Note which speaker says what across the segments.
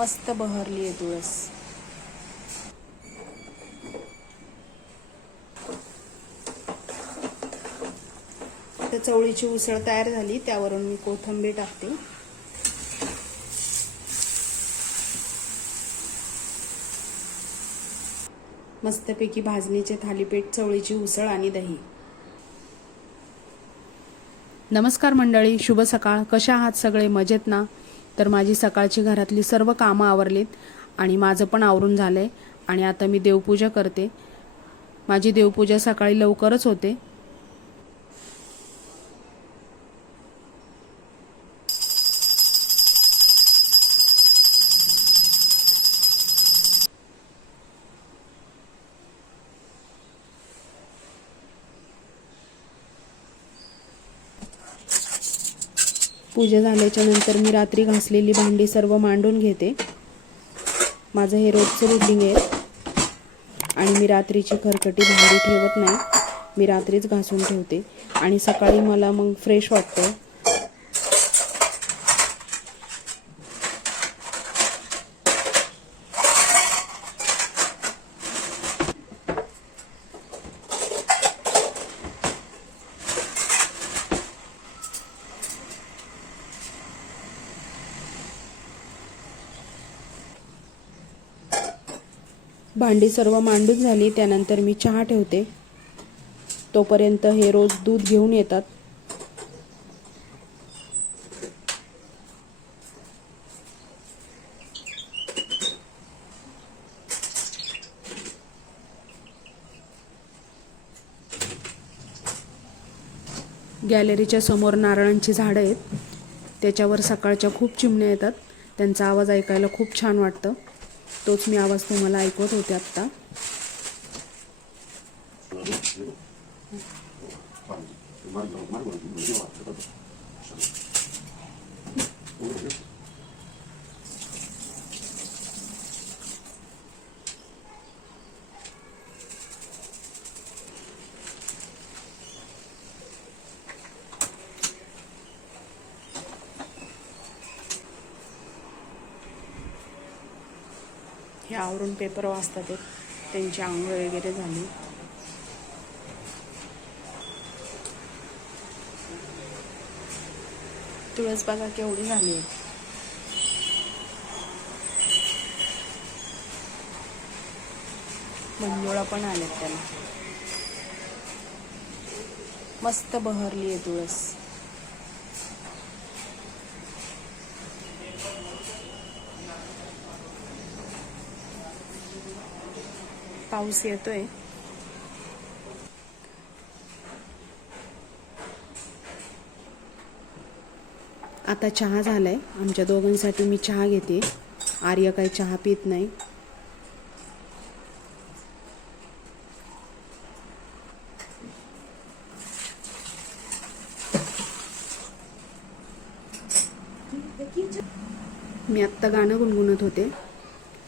Speaker 1: मस्त बहरली आहे तुळस. तर चवळीची उसळ तयार झाली त्यावरून मी कोथंबीर टाकते. मस्तपैकी भाजणीचे थालीपीठ चवळीची उसळ आणि दही. नमस्कार मंडळी शुभ सकाळ. कशा आहात सगळे? मजेत ना? तर माझी सकाळची घरातली सर्व कामं आवरलीत आणि माझं पण आवरून झालं आहे आणि आता मी देवपूजा करते. माझी देवपूजा सकाळी लवकरच होते. पूजा झाल्याच्यानंतर मी रात्री घासलेली भांडी सर्व मांडून घेते. माझं हे रोजचं रुटीन आहे. आणि मी रात्रीची खरकटी भांडी ठेवत नाही. मी रात्रीच घासून ठेवते. आणि सकाळी मला मग फ्रेश वाटतं. भांडी सर्व मांडून झाली त्यानंतर मी चहा ठेवते. तोपर्यंत हे रोज दूध घेऊन येतात. गॅलरीच्या समोर नारळांची झाडं आहेत. त्याच्यावर सकाळच्या खूप चिमण्या येतात. त्यांचा आवाज ऐकायला खूप छान वाटतं. तोच मी आवाज तुम्हाला ऐकवत होते आत्ता. आवरून पेपर वाचतात त्यांची आंघोळ वगैरे झाली. तुळस बघा केवढी झाली? आहे मंजुळा पण आल्यात त्याला. मस्त बहरली आहे तुळस. पाऊस येतोय. आता चहा झालाय. आमच्या दोघांसाठी मी चहा घेते. आर्य काही चहा पित नाही. मी आत्ता गाणं गुणगुणत होते.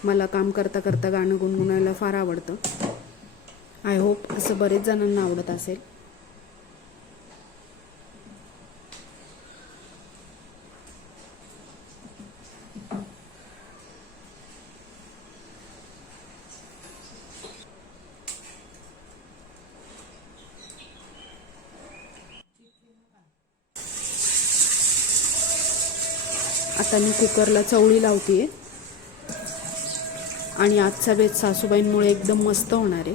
Speaker 1: मला काम करता करता गाणं गुणगुणायला फार आवडतं. आय होप असं बरेच जणांना आवडत असेल. आता मी कुकरला चवळी लावते आहे आणि आजचा बेत सासूबाईंमुळे एकदम मस्त होणार आहे.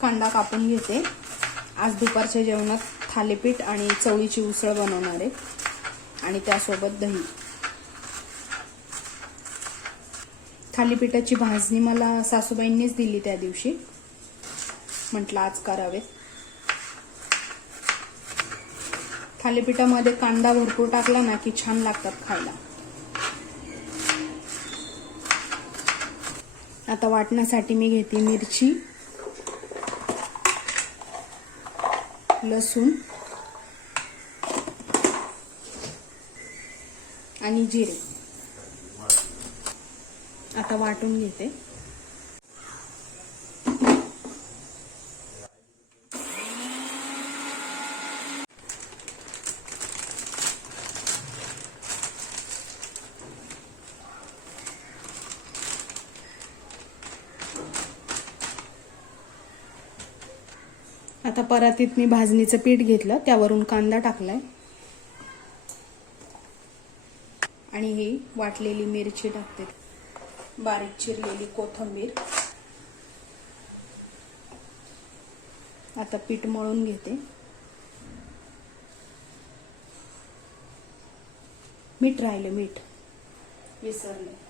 Speaker 1: कांदा कापून घेते. आज दुपारच्या जेवणात थालीपीठ आणि चवळीची उसळ बनवणार आहे. आणि त्यासोबत दही थालीपीठाची भाजणी मला सासूबाईंनीच दिली त्या दिवशी. म्हटलं आज करावे. थालीपीठामध्ये कांदा भरपूर टाकला ना की छान लागतात खायला. आता वाटण्यासाठी मी घेते मिरची लसूण आणि जिरे. आता वाटून घेते. आता परातीत मी भाजणीचं पीठ घेतलं त्यावरून कांदा टाकलाय. आणि ही वाटलेली मिरची टाकते. बारीक चिरलेली कोथिंबीर. आता पीठ मळून घेते. मीठ राहिलं मीठ. विसरले.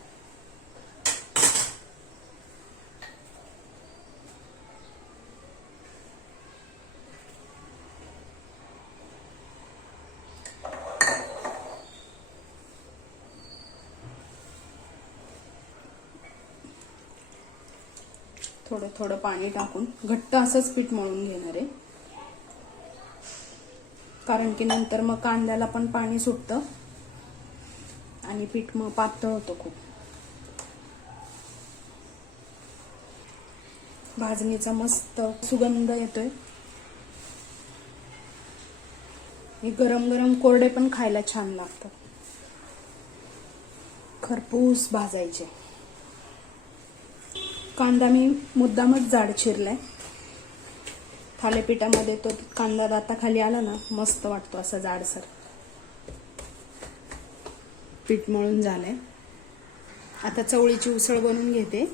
Speaker 1: थोडं थोडं पाणी टाकून घट्ट असंच पीठ मळून घेणार आहे. कारण की नंतर मग कांद्याला पण पाणी सुटतं आणि पीठ मग पातळ होतं खूप. भाजणीचा मस्त सुगंध येतोय. हे गरम गरम कोरडे पण खायला छान लागतात खरपूस भाजायचे. कांदा मी मुद्दामच जाड चिरलाय. थालीपीठामध्ये तो कांदा दाताखाली आला ना मस्त वाटतो असा जाडसर. पीठ मळून झालंय. आता चवळीची उसळ बनवून घेते.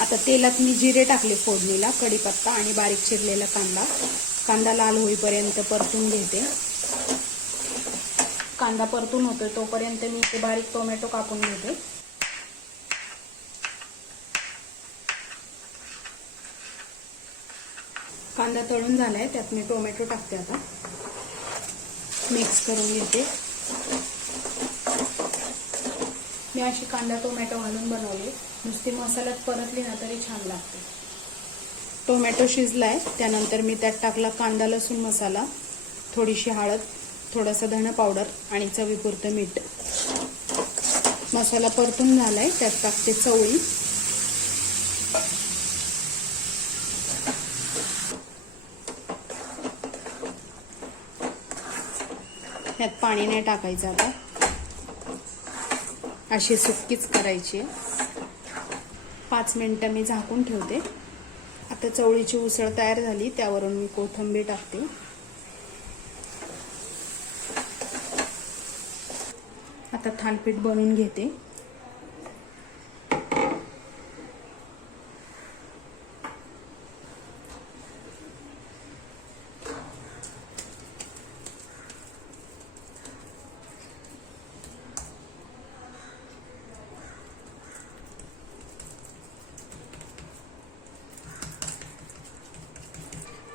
Speaker 1: आता तेलात मी जिरे टाकले फोडणीला कढीपत्ता आणि बारीक चिरलेला कांदा. कांदा लाल होईपर्यंत परतून घेते. कांदा परतून होतोय तोपर्यंत मी इथे बारीक टोमॅटो कापून घेते. कांदा तळून झालाय त्यात मी टोमॅटो टाकते आता. मिक्स करून घेते. मी अशी कांदा टोमॅटो घालून बनवली. नुसती मसाल्यात परतली ना तरी छान लागते. टोमॅटो शिजलाय त्यानंतर मी त्यात टाकला कांदा लसूण मसाला थोडीशी हळद. थोडंसं धणं पावडर आणि चवीपुरतं मीठ. मसाला परतून झाला आहे त्यात टाकते चवळी. त्यात पाणी नाही टाकायचं आता. अशी सुक्कीच करायची. पाच मिनटं मी झाकून ठेवते. आता चवळीची उसळ तयार झाली त्यावरून मी कोथिंबीर टाकते. आता थालपीठ बनवून घेते.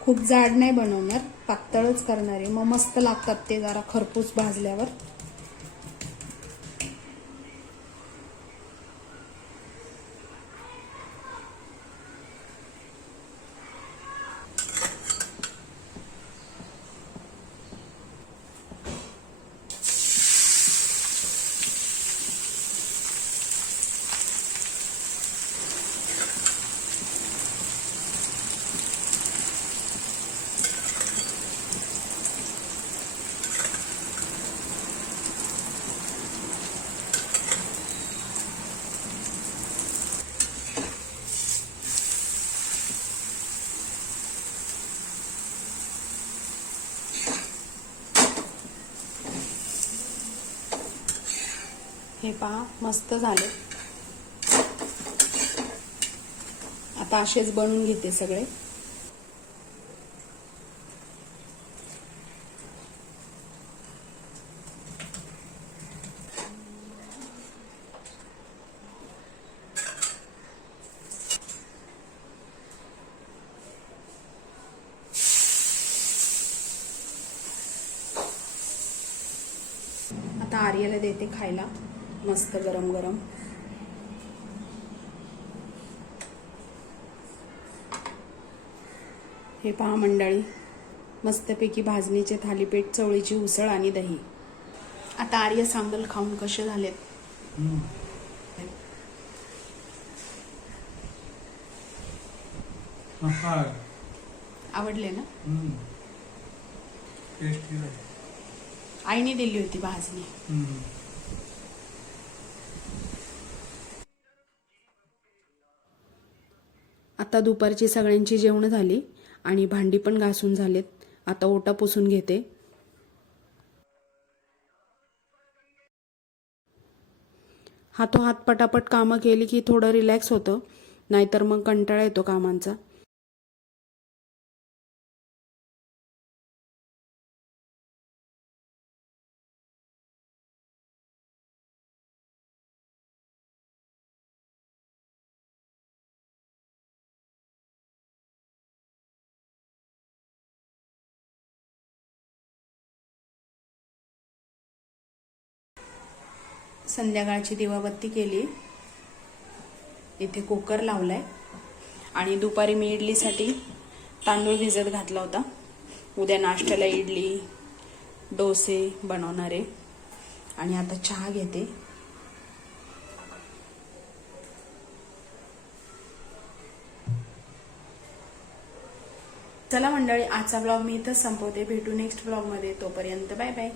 Speaker 1: खूप जाड नाही बनवणार पातळच करणार आहे. मग मस्त लागतात ते जरा खरपूस भाजल्यावर. हे पहा मस्त झाले. आता असेच बनवून घेते सगळे. आता आर्याला देते खायला. मस्त गरम गरम. हे पहा मंडळी मस्तपैकी भाजणीचे थालीपीठ चवळीची उसळ आणि दही. आता आर्य सांगल खाऊन कसे झालेत? आवडले ना? आईने दिली होती भाजणी. आता दुपारची सगळ्यांची जेवणं झाली आणि भांडी पण घासून झालेत. आता ओटा पुसून घेते. हातोहात पटापट कामं केली की थोडं रिलॅक्स होतं. नाहीतर मग कंटाळा येतो कामांचा. संध्याकाळची दिवाबत्ती केली. इथे कुकर लावलाय. आणि दुपारी मी इडलीसाठी तांदूळ भिजत घातला होता. उद्या नाश्त्याला इडली डोसे बनवणारे. आणि आता चहा घेते. चला मंडळी आजचा ब्लॉग मी इथंच संपवते. भेटू नेक्स्ट ब्लॉगमध्ये. तोपर्यंत बाय बाय.